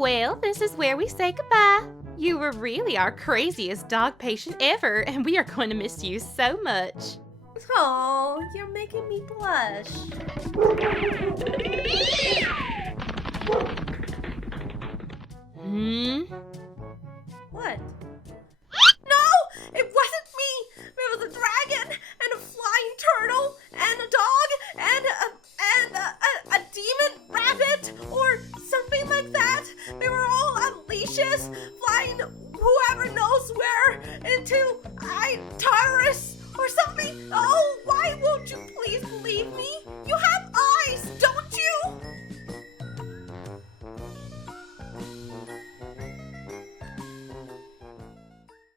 Well, this is where we say goodbye. You were really our craziest dog patient ever, and we are going to miss you so much. Oh, you're making me blush. Hmm? What?